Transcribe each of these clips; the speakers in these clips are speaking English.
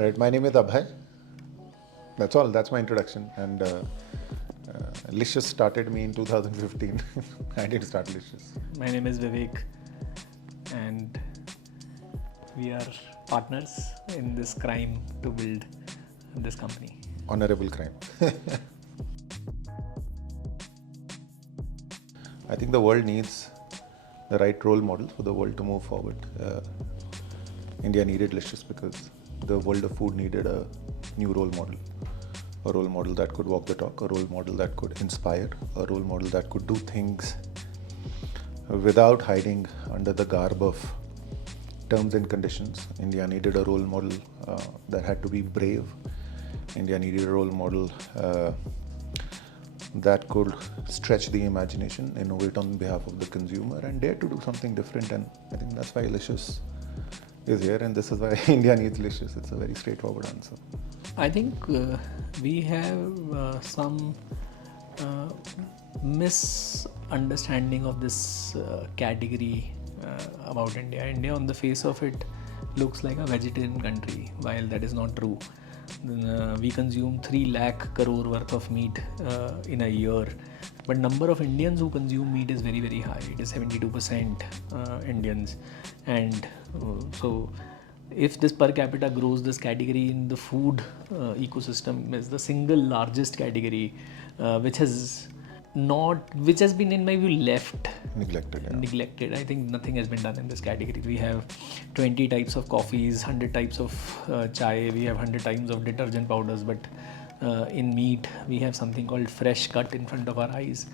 All right, my name is Abhay. That's all. That's my introduction. And Licious started me in 2015. I didn't start Licious. My name is Vivek, and we are partners in this crime to build this company. Honorable crime. I think the world needs the right role models for the world to move forward. India needed Licious because the world of food needed a new role model. A role model that could walk the talk, a role model that could inspire, a role model that could do things without hiding under the garb of terms and conditions. India needed a role model that had to be brave. India needed a role model that could stretch the imagination, innovate on behalf of the consumer, and dare to do something different. And I think that's why Licious is here, and this is why India needs Licious. It's a very straightforward answer. I think we have some misunderstanding of this category about India. India, on the face of it, looks like a vegetarian country, while that is not true. We consume 3 lakh crore worth of meat in a year, but number of Indians who consume meat is very, very high. It is 72% Indians, and so if this per capita grows, this category in the food ecosystem is the single largest category, which has been, in my view, neglected. I think nothing has been done in this category. We have 20 types of coffees, 100 types of chai, we have 100 types of detergent powders, but in meat we have something called fresh cut in front of our eyes.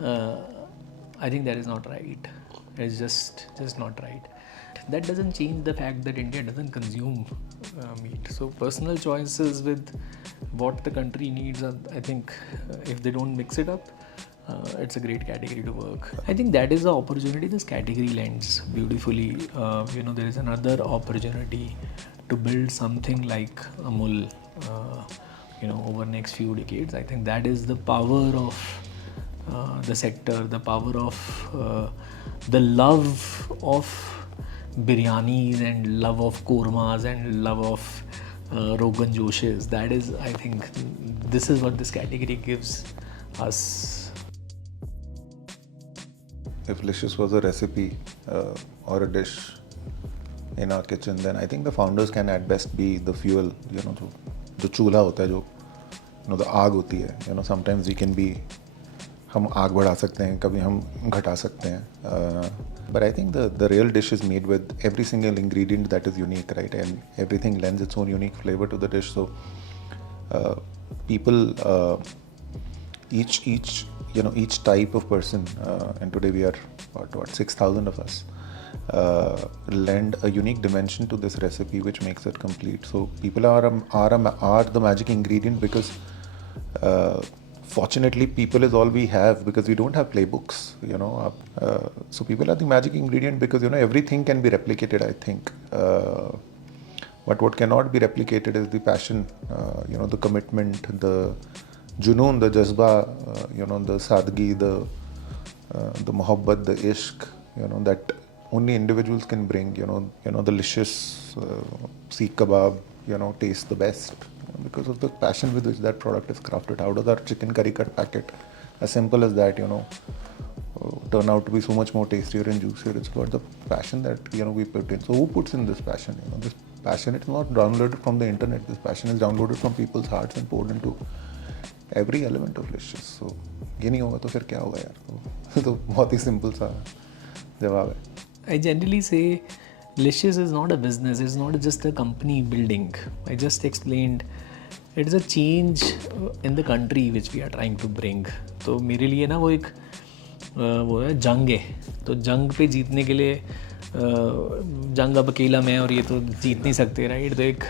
I think that is not right. It's just not right. That doesn't change the fact that India doesn't consume meat. So personal choices with what the country needs are, I think, if they don't mix it up, it's a great category to work. I think that is the opportunity this category lends beautifully. There is another opportunity to build something like Amul, over next few decades. I think that is the power of the sector, the power of the love of biryanis and love of kormas and love of Rogan Joshes. That is, I think, this is what this category gives us. If Licious was a recipe or a dish in our kitchen, then I think the founders can at best be the fuel, जो चूल्हा होता है, जो the आग होती है, sometimes we can be, हम आग बढ़ा सकते हैं, कभी हम घटा सकते हैं. But I think the real dish is made with every single ingredient that is unique, right? And everything lends its own unique flavor to the dish. So people, each type of person, and today we are what 6,000 of us, lend a unique dimension to this recipe, which makes it complete. So people are the magic ingredient because fortunately people is all we have, because we don't have playbooks, so people are the magic ingredient because everything can be replicated, I think, but what cannot be replicated is the passion, the commitment, the junoon, the jazba, the sadgi, the mohabbat, the ishq, that only individuals can bring. The Licious seekh kebab, taste the best because of the passion with which that product is crafted. How does our chicken curry cut packet, as simple as that, turn out to be so much more tastier and juicier? It's about the passion that we put in. So who puts in this passion? This passion, it's not downloaded from the internet. This passion is downloaded from people's hearts and poured into every element of Licious. So ये नहीं होगा तो फिर क्या होगा यार? तो बहुत ही simple सा जवाब है. I generally say Licious is not a business. It's not just a company building. I just explained it is a change in the country which we are trying to bring. तो मेरे लिए ना वो है जंग है. तो जंग पे जीतने के लिए जंग अब अकेला मैं और ये तो जीत नहीं सकते, राइट? तो एक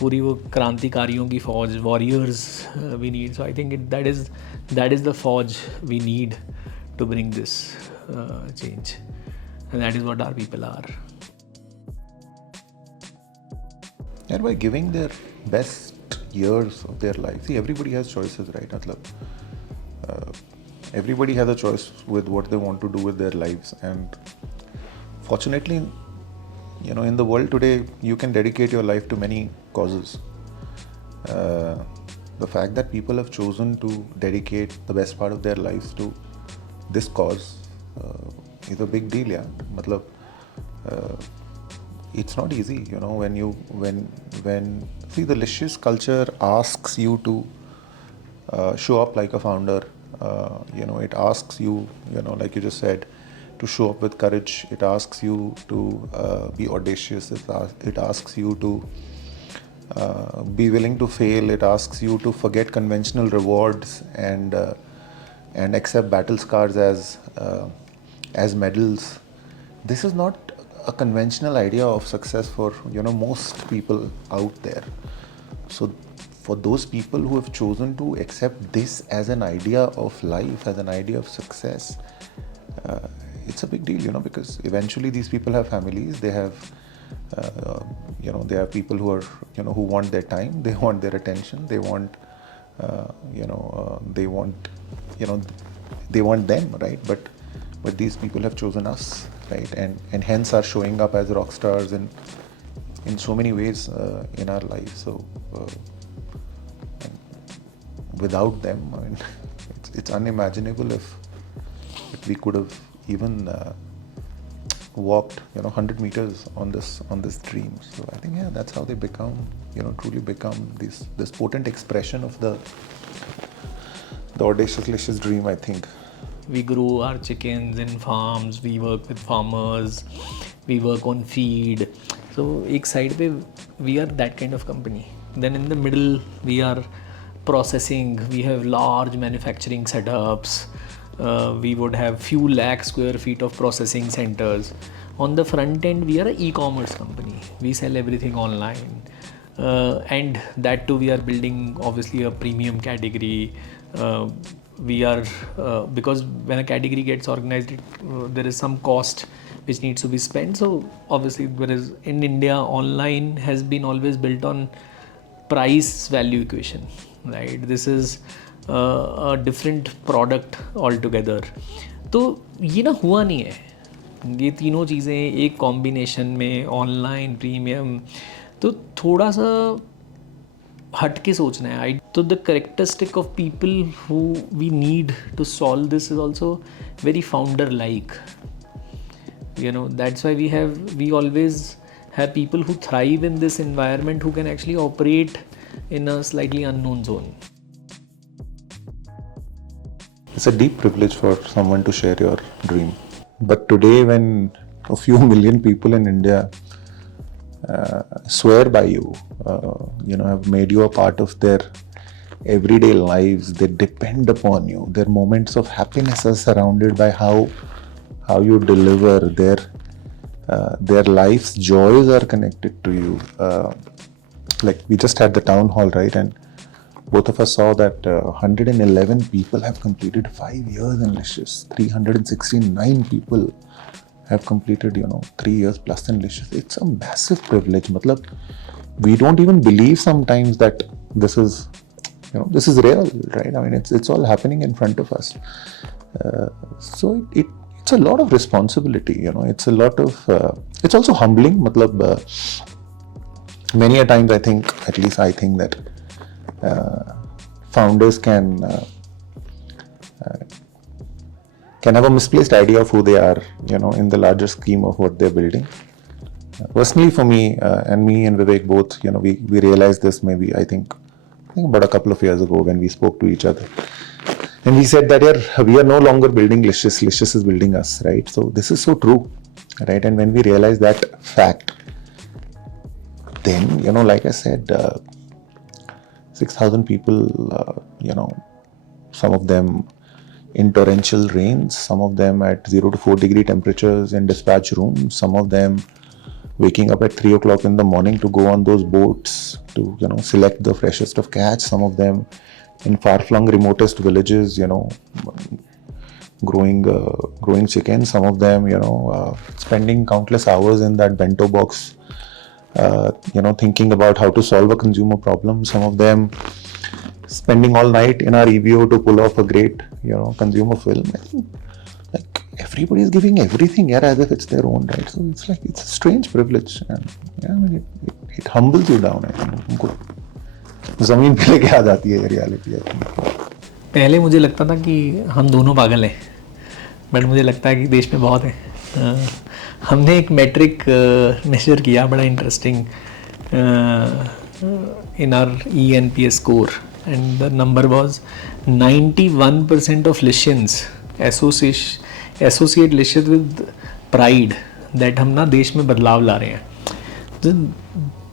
पूरी वो क्रांतिकारियों की फौज, warriors we need. So I think that is the फौज we need to bring this change, and that is what our people are. And by giving their best years of their life, see, everybody has choices, right? Everybody has a choice with what they want to do with their lives, and fortunately, in the world today, you can dedicate your life to many causes. uh, the fact that people have chosen to dedicate the best part of their lives to this cause is a big deal. Yeah, matlab, uh, it's not easy, when see, the Licious culture asks you to show up like a founder. It asks you, like you just said, to show up with courage. It asks you to be audacious. It asks you to be willing to fail. It asks you to forget conventional rewards and accept battle scars as medals. This is not a conventional idea of success for most people out there. So for those people who have chosen to accept this as an idea of life, as an idea of success, uh, it's a big deal, because eventually these people have families. They have they have people who are who want their time, they want their attention, they want they want you know they want them, right? But these people have chosen us, right? And hence are showing up as rock stars in so many ways in our lives. So without them, I mean, it's unimaginable if we could have even walked 100 meters on this dream. So I think, yeah, that's how they become, truly become this potent expression of the audacious Licious dream, I think. We grow our chickens in farms, we work with farmers, we work on feed. So एक side पे we are that kind of company. Then in the middle we are processing, we have large manufacturing setups, we would have few lakh square feet of processing centers. On the front end we are an e-commerce company, we sell everything online, and that too we are building obviously a premium category. We are because when a category gets organized, there is some cost which needs to be spent. So obviously, whereas in India, online has been always built on price value equation, right? This is a different product altogether. तो ये ना हुआ नहीं है, ये तीनों चीज़ें एक कॉम्बिनेशन में, ऑनलाइन प्रीमियम, तो थोड़ा सा हट के सोचना है. तो the characteristic of people who we need to solve this is also very founder like. That's why we always have people who thrive in this environment, who can actually operate in a slightly unknown zone. It's a deep privilege for someone to share your dream. But today, when a few million people in India swear by you, have made you a part of their everyday lives, they depend upon you, their moments of happiness are surrounded by how you deliver, their life's joys are connected to you. Like we just had the town hall, right? And both of us saw that 111 people have completed 5 years in Licious. 369 people have completed 3 years plus in Licious. It's a massive privilege. Matlab, we don't even believe sometimes that this is real, right? I mean, it's all happening in front of us. So it's a lot of responsibility. It's a lot of it's also humbling. Matlab, many a times I think that founders can have a misplaced idea of who they are, in the larger scheme of what they're building. Personally, for me and Vivek both, we realized this maybe I think about a couple of years ago when we spoke to each other, and we said that we are no longer building Licious. Licious is building us, right? So this is so true, right? And when we realize that fact, then like I said, 6,000 people, some of them in torrential rains, some of them at 0 to 4 degree temperatures in dispatch rooms, some of them waking up at 3 o'clock in the morning to go on those boats to select the freshest of catch, some of them in far-flung remotest villages, growing chickens, some of them spending countless hours in that bento box, thinking about how to solve a consumer problem, some of them spending all night in our EBO to pull off a great consumer film. I think, like, everybody is giving everything as if it's their own, right? So it's a strange privilege, and I mean it humbles you down, I think. जमीन पे लेके आ जाती है reality. पहले मुझे लगता था कि हम दोनों पागल हैं, बट मुझे लगता है कि देश में बहुत है। हमने एक मैट्रिक मेजर किया बड़ा interesting in our ENPS score, and the number was 91% of Licians associate Licious with pride that हम ना देश में बदलाव ला रहे हैं।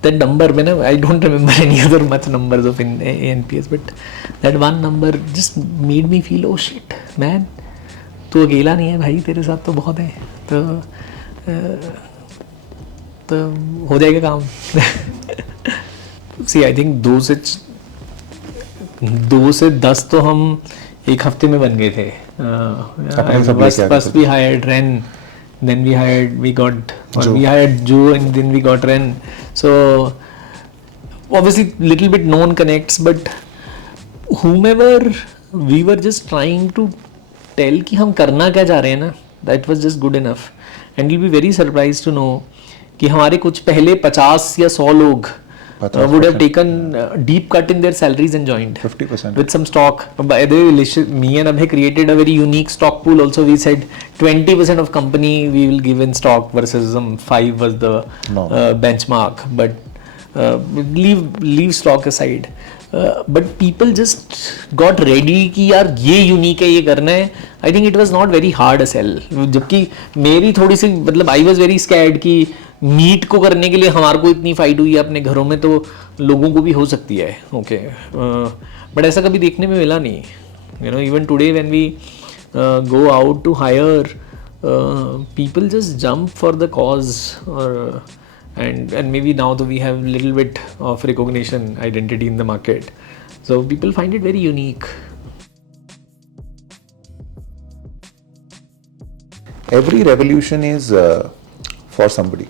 That number, I don't remember any other much numbers of ANPS, but that one number just made me feel, oh shit man, तू अकेला नहीं है भाई, तेरे साथ तो बहुत है, तो हो जाएगा काम। See, I think 2 से 10 तो हम एक हफ्ते में बन गए थे। First we hired Ren, then we hired Joe, and then we got Ren. So obviously little bit known connects, but whomever we were just trying to tell कि हम करना क्या चाह रहे हैं ना, that was just good enough. And you'll be very surprised to know कि हमारे कुछ पहले 50 या 100 लोग would have taken deep cut in their salaries and joined 50% with some stock. By the way, me and Abhay created a very unique stock pool also. We said 20% of company we will give in stock versus 5 was the benchmark, but leave stock aside. But people just got ready कि यार ये unique है, ये करना है. I think it was not very hard a sell. जबकि मेरी थोड़ी सी I was very scared कि मीट को करने के लिए हमारे को इतनी फाइट हुई है अपने घरों में, तो लोगों को भी हो सकती है. ओके, बट ऐसा कभी देखने में मिला नहीं. Even today when we go out to hire, people just jump for the cause, or and maybe now that we have a little bit of recognition identity in the market, so people find it very unique. Every revolution is for somebody,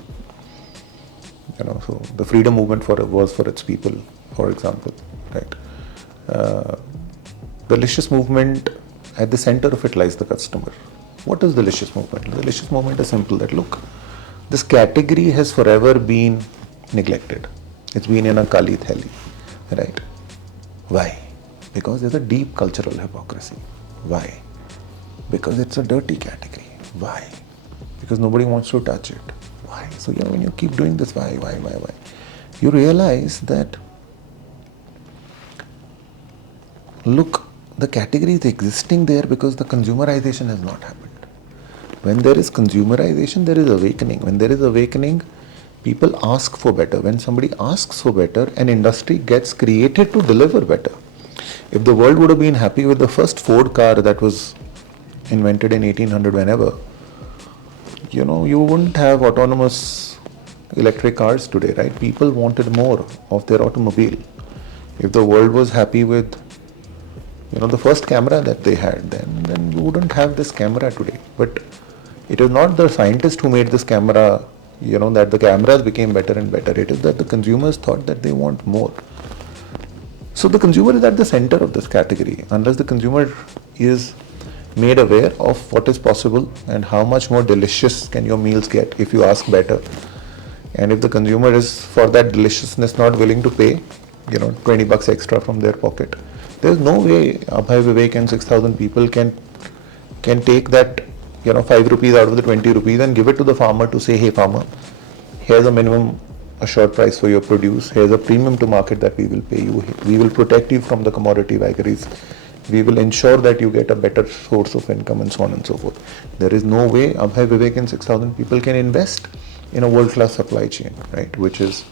so the freedom movement was for its people, for example, right? The Licious movement, at the center of it lies the customer. What is the Licious movement? The Licious movement is simple, that look, this category has forever been neglected. It's been in a kali thali, right? Why? Because there's a deep cultural hypocrisy. Why? Because it's a dirty category. Why? Because nobody wants to touch it. Why? So when you keep doing this, why, you realize that, look, the category is existing there because the consumerization has not happened. When there is consumerization, there is awakening. When there is awakening, people ask for better. When somebody asks for better, an industry gets created to deliver better. If the world would have been happy with the first Ford car that was invented in 1800, whenever, you wouldn't have autonomous electric cars today, right? People wanted more of their automobile. If the world was happy with the first camera that they had, then you wouldn't have this camera today. But it is not the scientist who made this camera, that the cameras became better and better. It is that the consumers thought that they want more. So the consumer is at the center of this category. Unless the consumer is made aware of what is possible and how much more delicious can your meals get if you ask better, and if the consumer is for that deliciousness not willing to pay, $20 extra from their pocket, there's no way Abhay, Vivek and 6,000 people can take that 5 rupees out of the 20 rupees and give it to the farmer to say, hey farmer, here's a minimum assured price for your produce, here's a premium to market that we will pay you, we will protect you from the commodity vagaries, we will ensure that you get a better source of income, and so on and so forth. There is no way Abhay, Vivek and 6,000 people can invest in a world-class supply chain, right? Which is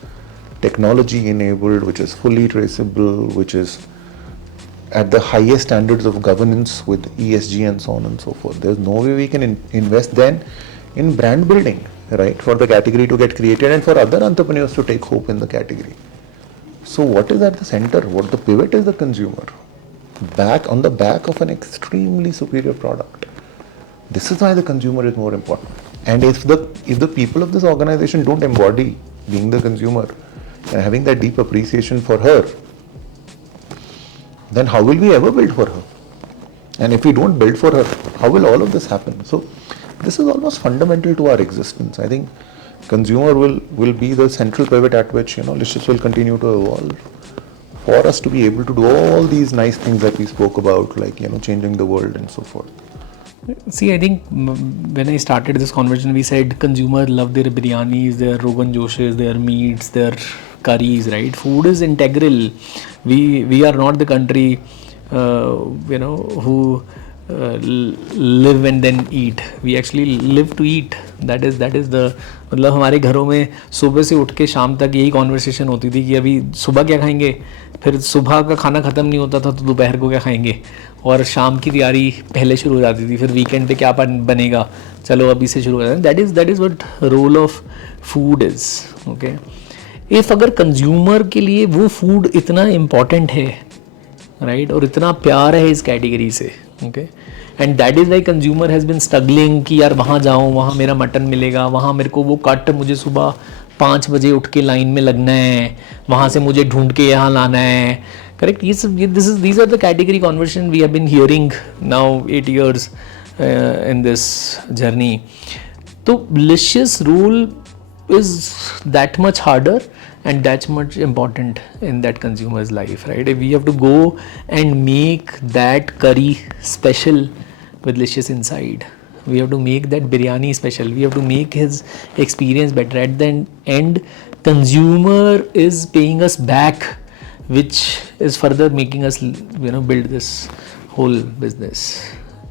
technology enabled, which is fully traceable, which is at the highest standards of governance with ESG and so on and so forth. There's no way we can invest then in brand building, right? For the category to get created and for other entrepreneurs to take hope in the category. So what is at the center? What the pivot is the consumer. On the back of an extremely superior product. This is why the consumer is more important. And if the people of this organization don't embody being the consumer and having that deep appreciation for her, then how will we ever build for her? And if we don't build for her, how will all of this happen? So this is almost fundamental to our existence. I think consumer will be the central pivot at which Licious will continue to evolve for us to be able to do all these nice things that we spoke about, like, you know, changing the world and so forth? See, I think when I started this conversation, we said consumer love their biryanis, their rogan joshes, their meats, their curries, right? Food is integral. We are not the country, who live and then eat. We actually live to eat. That is the मतलब हमारे घरों में सुबह से उठ के शाम तक यही कॉन्वर्सेशन होती थी कि अभी सुबह क्या खाएंगे, फिर सुबह का खाना ख़त्म नहीं होता था तो दोपहर को क्या खाएंगे, और शाम की तैयारी पहले शुरू हो जाती थी, फिर वीकेंड पे क्या बनेगा, चलो अभी से शुरू हो जाता है. That is what role of food is. Okay, if अगर कंज्यूमर के लिए वो फूड इतना इम्पॉर्टेंट है, राइट, और इतना प्यार है इस कैटेगरी से, okay, and that is why consumer has been struggling कि यार वहाँ जाऊँ, वहाँ मेरा मटन मिलेगा, वहाँ मेरे को वो कट मुझे सुबह 5 बजे उठ के लाइन में लगना है, वहाँ से मुझे ढूंढ के यहाँ लाना है. Correct. These are the category conversation we have been hearing now 8 years in this journey. So Licious role is that much harder and that much important in that consumer's life, right? If we have to go and make that curry special with Licious inside, we have to make that biryani special, we have to make his experience better. At the end, consumer is paying us back, which is further making us, build this whole business.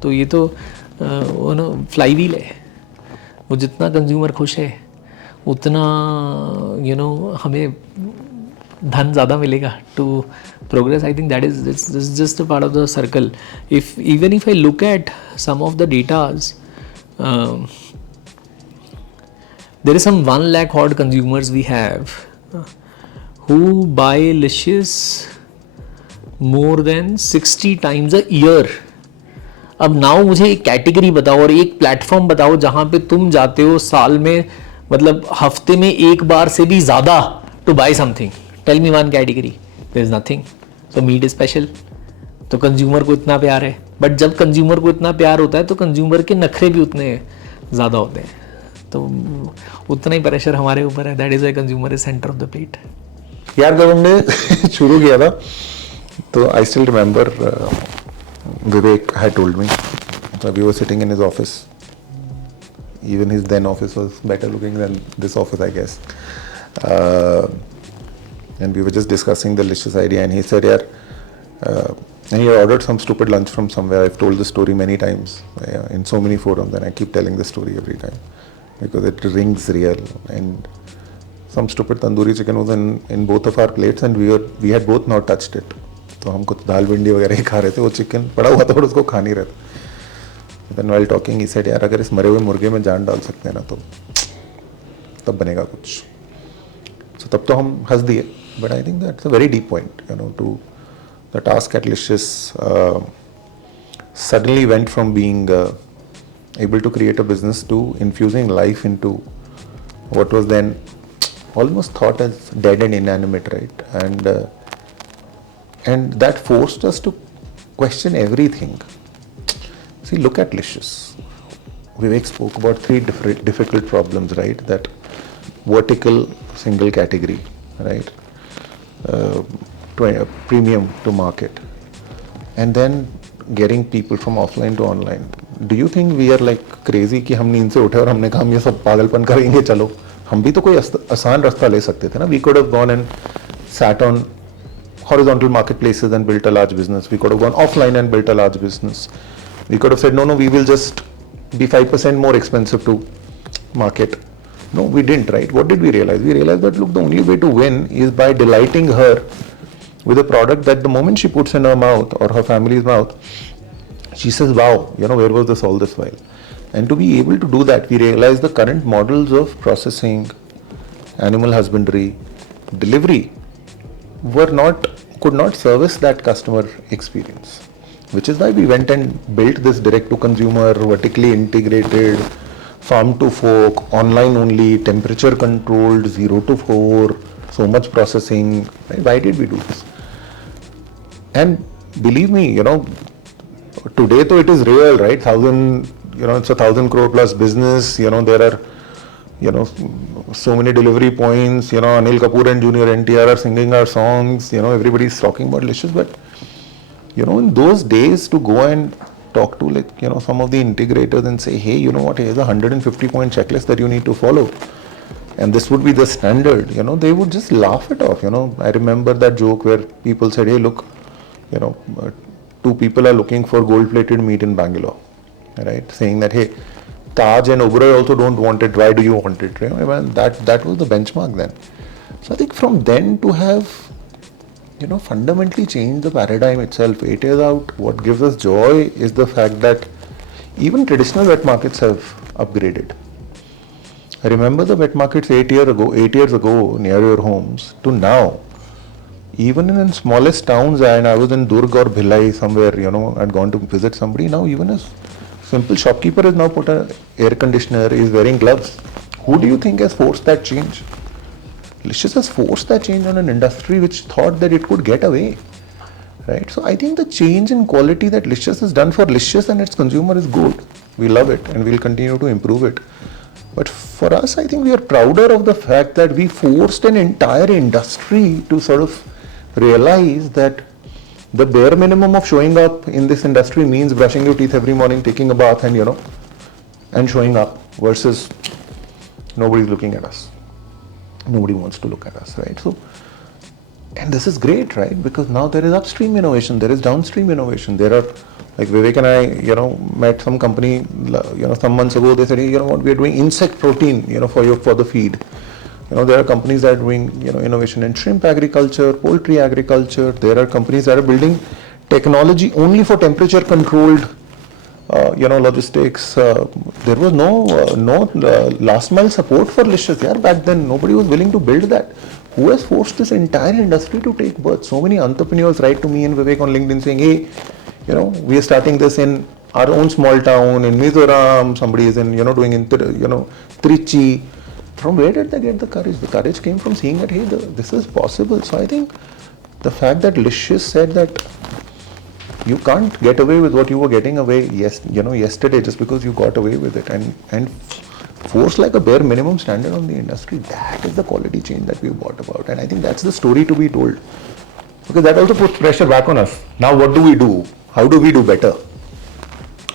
तो ये तो flywheel है. वो जितना consumer खुश है उतना हमें धन ज़्यादा मिलेगा to progress. I think that is this just a part of the circle. Even if I look at some of the datas, there is some 1 lakh odd consumers we have who buy Licious more than 60 times a year. अब now मुझे एक category बताओ और एक platform बताओ जहां पे तुम जाते हो साल में, मतलब हफ्ते में एक बार से भी ज़्यादा to buy something. Tell me one category. There is nothing. So meat is special. तो कंज्यूमर को इतना प्यार है, बट जब कंज्यूमर को इतना प्यार होता है तो कंज्यूमर के नखरे भी उतने ज़्यादा होते हैं, तो उतना ही प्रेशर हमारे ऊपर है. That is why consumer is centre of the plate. यार जब हमने शुरू किया था तो I still remember Vivek had told me, so we were sitting in his office. Even his then office was better looking than this office, I guess. And we were just discussing the Licious idea, and he said, "Yeah," and he ordered some stupid lunch from somewhere. I've told the story many times in so many forums, and I keep telling the story every time because it rings real. And some stupid tandoori chicken was in both of our plates, and we had both not touched it. तो हम कुछ दाल भिंडी वगैरह ही खा रहे थे, वो chicken पड़ा हुआ था और उसको खा नहीं रहे थे. Then while talking he said, यार अगर इस मरे हुए मुर्गे में जान डाल सकते हैं ना तो तब बनेगा कुछ. सो तब तो हम हंस दिए. But I think that's a very deep point, to the task at Licious suddenly went from being able to create a business to infusing life into what was then almost thought as dead and inanimate, right? And that forced us to question everything. See, look at Licious. Vivek spoke about 3 difficult problems, right? That vertical single category, right? Premium to market. And then getting people from offline to online. Do you think we are like crazy कि हम नींद से उठे और हमने कहा हम ये सब पागलपन करेंगे? चलो, हम भी तो कोई आसान रास्ता ले सकते थे ना. We could have gone and sat on horizontal marketplaces and built a large business. We could have gone offline and built a large business. We could have said, no, we will just be 5% more expensive to market. No, we didn't, right? What did we realize? We realized that, look, the only way to win is by delighting her with a product that the moment she puts in her mouth or her family's mouth, she says, wow, where was this all this while? And to be able to do that, we realized the current models of processing, animal husbandry, delivery could not service that customer experience, which is why we went and built this direct to consumer, vertically integrated, farm to fork, online only, temperature controlled, 0 to 4, so much processing, right? Why did we do this? And believe me, today though it is real, right? It's a 1,000 crore plus business. There are so many delivery points, Anil Kapoor and Junior NTR are singing our songs, everybody's talking about Licious, but in those days to go and talk to some of the integrators and say, hey, you know what, here's a 150-point checklist that you need to follow. And this would be the standard, they would just laugh it off, I remember that joke where people said, hey, look, two people are looking for gold-plated meat in Bangalore, right? Saying that, hey, Taj and Oberoi also don't want it, why do you want it? Well, that was the benchmark then. So I think from then to have, fundamentally change the paradigm itself, 8 years out, what gives us joy is the fact that even traditional wet markets have upgraded. I remember the wet markets 8 years ago near your homes to now. Even in smallest towns, and I was in Durg or Bhilai somewhere, I'd gone to visit somebody. Now even a simple shopkeeper has now put an air conditioner, is wearing gloves. Who do you think has forced that change? Licious has forced that change on an industry which thought that it could get away. Right? So I think the change in quality that Licious has done for Licious and its consumer is good. We love it and we'll continue to improve it. But for us, I think we are prouder of the fact that we forced an entire industry to sort of realize that the bare minimum of showing up in this industry means brushing your teeth every morning, taking a bath and showing up versus nobody's looking at us. Nobody wants to look at us, right? So, and this is great, right? Because now there is upstream innovation, there is downstream innovation. There are, like Vivek and I, met some company, some months ago. They said, hey, what, we are doing insect protein, for the feed. There are companies that are doing, innovation in shrimp agriculture, poultry agriculture. There are companies that are building technology only for temperature controlled, logistics. There was no last mile support for Licious. Yeah, back then nobody was willing to build that. Who has forced this entire industry to take birth? So many entrepreneurs write to me and Vivek on LinkedIn saying, hey, we are starting this in our own small town in Mizoram. Somebody is in, doing in, Trichy. From where did they get the courage? The courage came from seeing that, hey, this is possible. So I think the fact that Licious said that you can't get away with what you were getting away yesterday just because you got away with it and force like a bare minimum standard on the industry, that is the quality change that we've brought about. And I think that's the story to be told. Because that also puts pressure back on us. Now what do we do? How do we do better?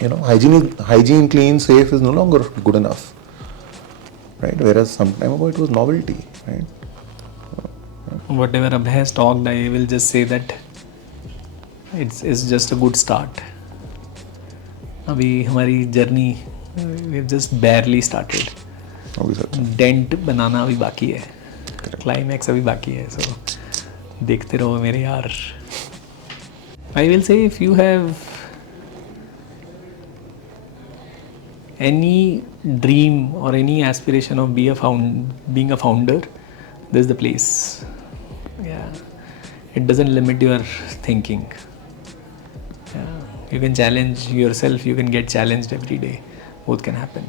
Hygiene, clean, safe is no longer good enough. Right? Whereas some time ago it was novelty. Right? Whatever Abhay has talked, I will just say that it's just a good start. अभी हमारी journey we have just barely started. Dent बनाना अभी बाकी है, climax अभी बाकी है. सो देखते रहो मेरे यार. I will say if you have any dream or any aspiration of being a founder, this is the place. Yeah, it doesn't limit your thinking. Yeah, you can challenge yourself, you can get challenged every day. Both can happen.